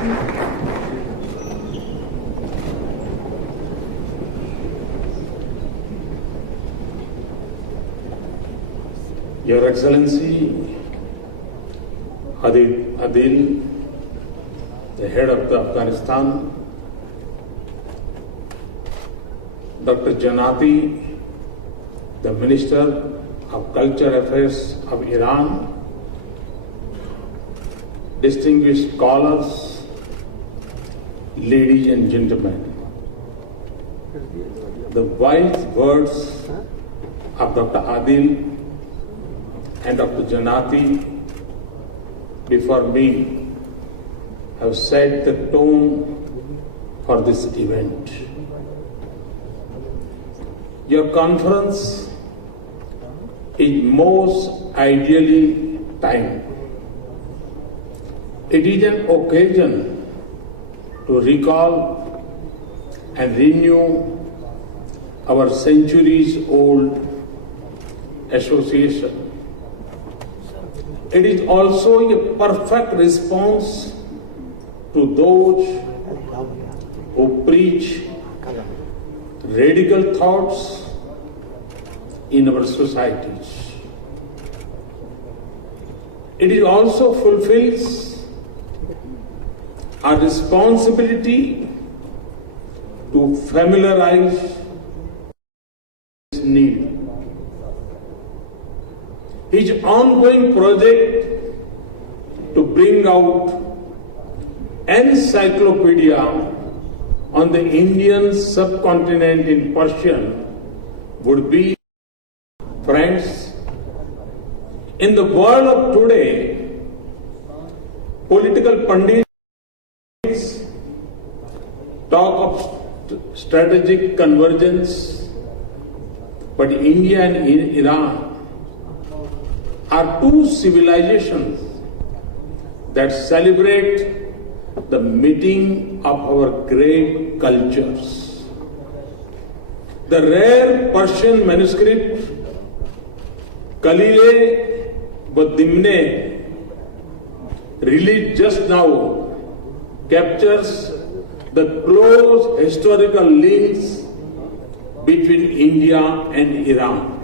Your Excellency, Adil, the head of the Afghanistan, Dr. Janati, the Minister of Cultural Affairs of Iran, distinguished scholars, ladies and gentlemen, the wise words of Dr. Adil and Dr. Janati before me have set the tone for this event. Your conference is most ideally timed. It is an occasion to recall and renew our centuries-old association. It is also a perfect response to those who preach radical thoughts in our societies. It also fulfills our responsibility to familiarize this need. His ongoing project to bring out encyclopedia on the Indian subcontinent in Persian would be, friends, in the world of today, political pundits talk of strategic convergence, but India and Iran are two civilizations that celebrate the meeting of our great cultures. The rare Persian manuscript Kalile Dimne, released just now, captures the close historical links between India and Iran.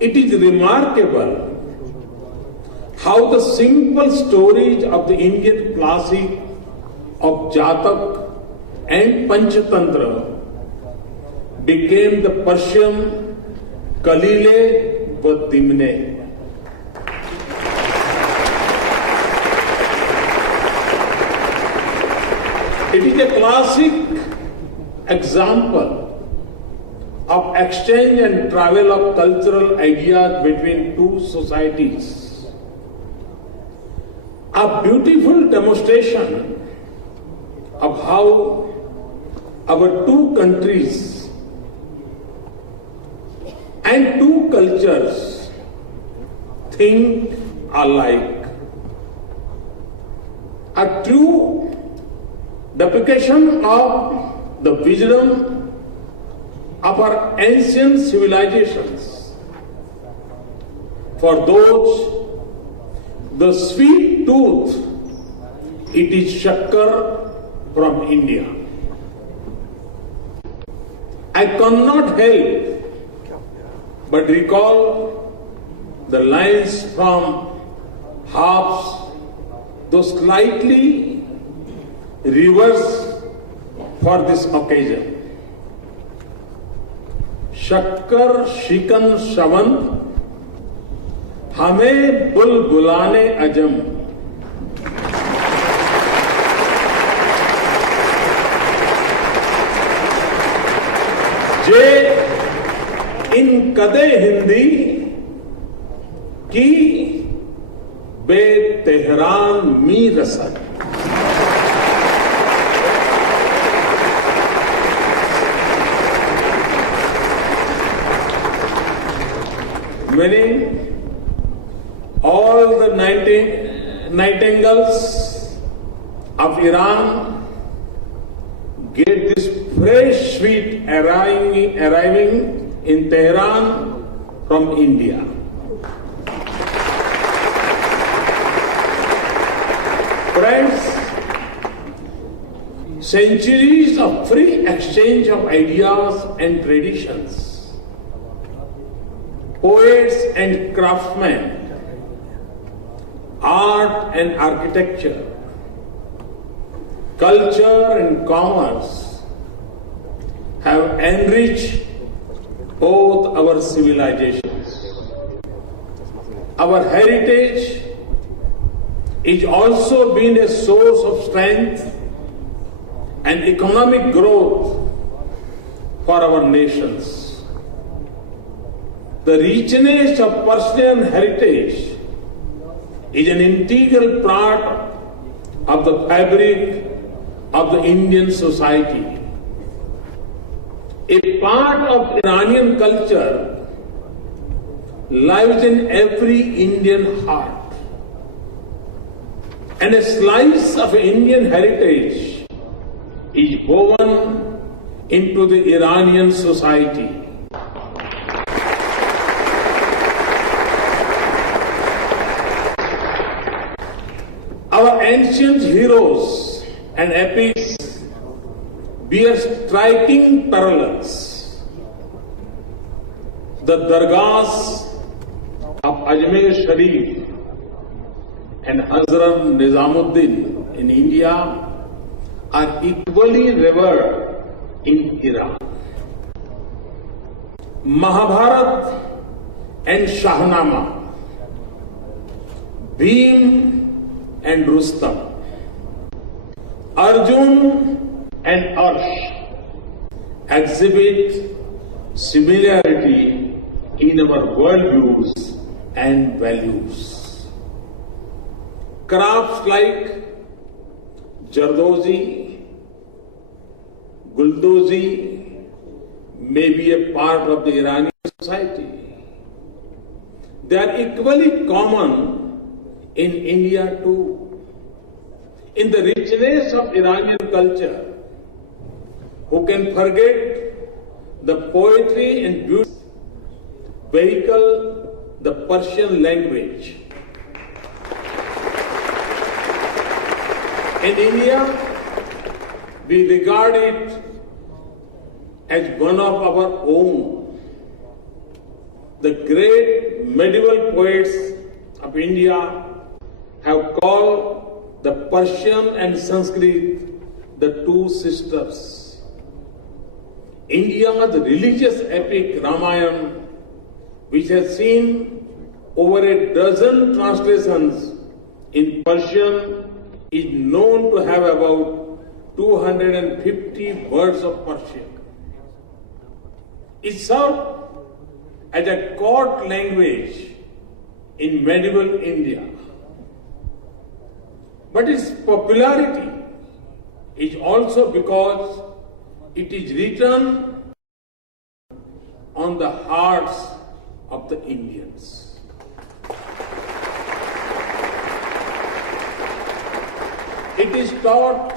It is remarkable how the simple stories of the Indian classic of Jatak and Panchatantra became the Persian Kalile Dimne. It is a classic example of exchange and travel of cultural ideas between two societies. A beautiful demonstration of how our two countries and two cultures think alike. A true depiction of the wisdom of our ancient civilizations. For those, the sweet tooth, it is shakkar from India. I cannot help but recall the lines from harps, though slightly reversed for this occasion. शक्कर शिकन शवंत हमें बुलबुलाने अजम जे इन कदे हिंदी की बे Tehran मी रसद meaning all the nightingales of Iran get this fresh sweet arriving in Tehran from India. Friends, centuries of free exchange of ideas and traditions, poets and craftsmen, art and architecture, culture and commerce have enriched both our civilizations. Our heritage is also been a source of strength and economic growth for our nations. The richness of personal heritage is an integral part of the fabric of the Indian society. A part of Iranian culture lives in every Indian heart, and a slice of Indian heritage is woven into the Iranian society. Our ancient heroes and epics bear striking parallels. The dargahs of Ajmer Shri and Hazrat Nizamuddin in India are equally revered in Iran. Mahabharat and Shahnama, Bhim and Rustam, Arjun and Arsh exhibit similarity in our worldviews and values. Crafts like Jardozi, Guldozi may be a part of the Iranian society. They are equally common in India too. In the richness of Iranian culture, who can forget the poetry and beauty vehicle the Persian language? In India, we regard it as one of our own. The great medieval poets of India have called the Persian and Sanskrit the two sisters. India's religious epic Ramayana, which has seen over a dozen translations in Persian, is known to have about 250 words of Persian. It served as a court language in medieval India. But its popularity is also because it is written on the hearts of the Indians. It is taught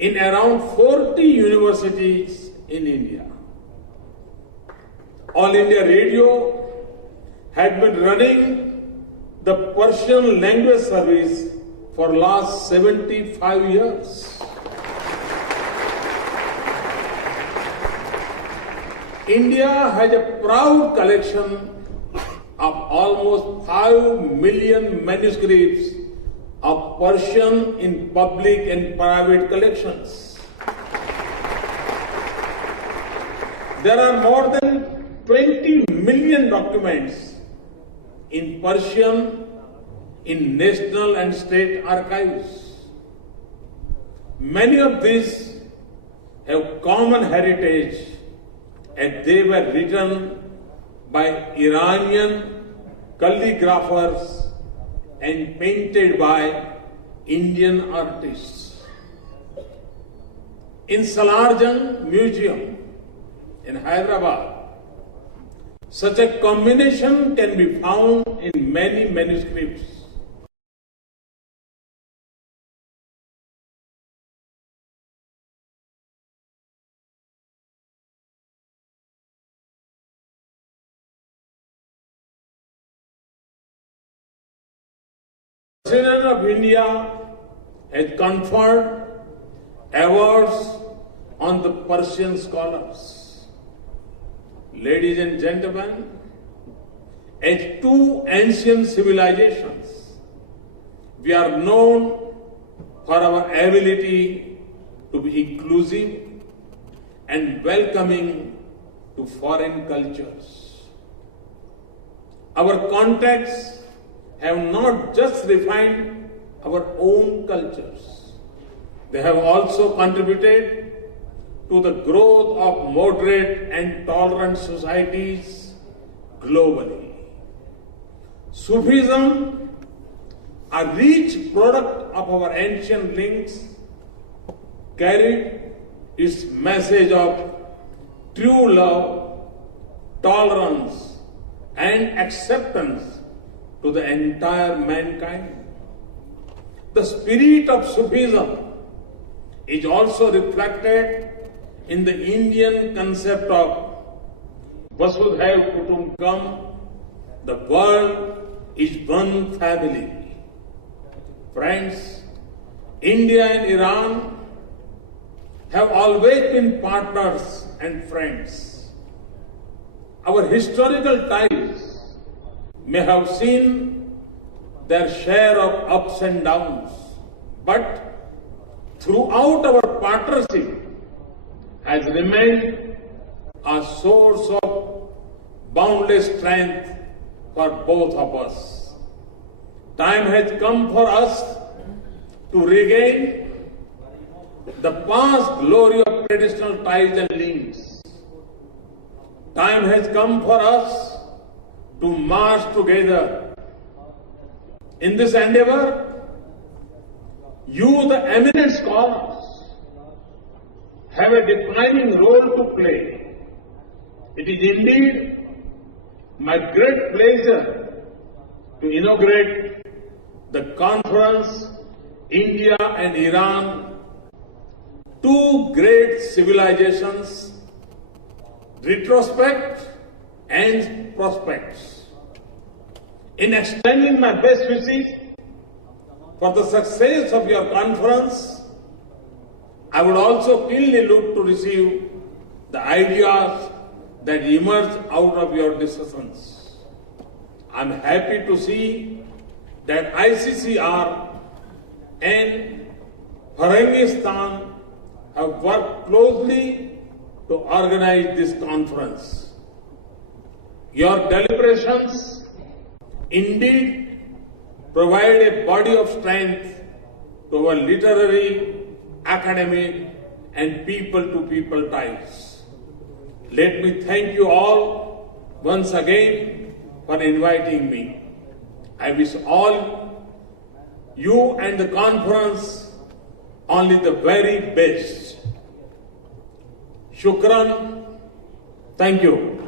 in around 40 universities in India. All India Radio had been running the Persian language service for last 75 years. India has a proud collection of almost 5 million manuscripts of Persian in public and private collections. There are more than 20 million documents in Persian in national and state archives. Many of these have common heritage and they were written by Iranian calligraphers and painted by Indian artists. In Salarjung Museum in Hyderabad, such a combination can be found in many manuscripts. The President of India has conferred awards on the Persian scholars. Ladies and gentlemen, as two ancient civilizations, we are known for our ability to be inclusive and welcoming to foreign cultures. Our contacts have not just refined our own cultures, they have also contributed to the growth of moderate and tolerant societies globally. Sufism, a rich product of our ancient links, carried its message of true love, tolerance, and acceptance to the entire mankind. The spirit of Sufism is also reflected in the Indian concept of Vasudhaiva Kutumbakam, the world is one family. Friends, India and Iran have always been partners and friends. Our historical ties may have seen their share of ups and downs, but throughout our partnership has remained a source of boundless strength for both of us. Time has come for us to regain the past glory of traditional ties and links. Time has come for us to march together. In this endeavor, you, the eminent scholars, have a defining role to play. It is indeed my great pleasure to inaugurate the conference India and Iran, two great civilizations, retrospect and prospects. In extending my best wishes for the success of your conference, I would also keenly look to receive the ideas that emerge out of your discussions. I'm happy to see that ICCR and Farangistan have worked closely to organize this conference. Your deliberations indeed provide a body of strength to our literary, academic, and people-to-people ties. Let me thank you all once again for inviting me. I wish all you and the conference only the very best. Shukran. Thank you.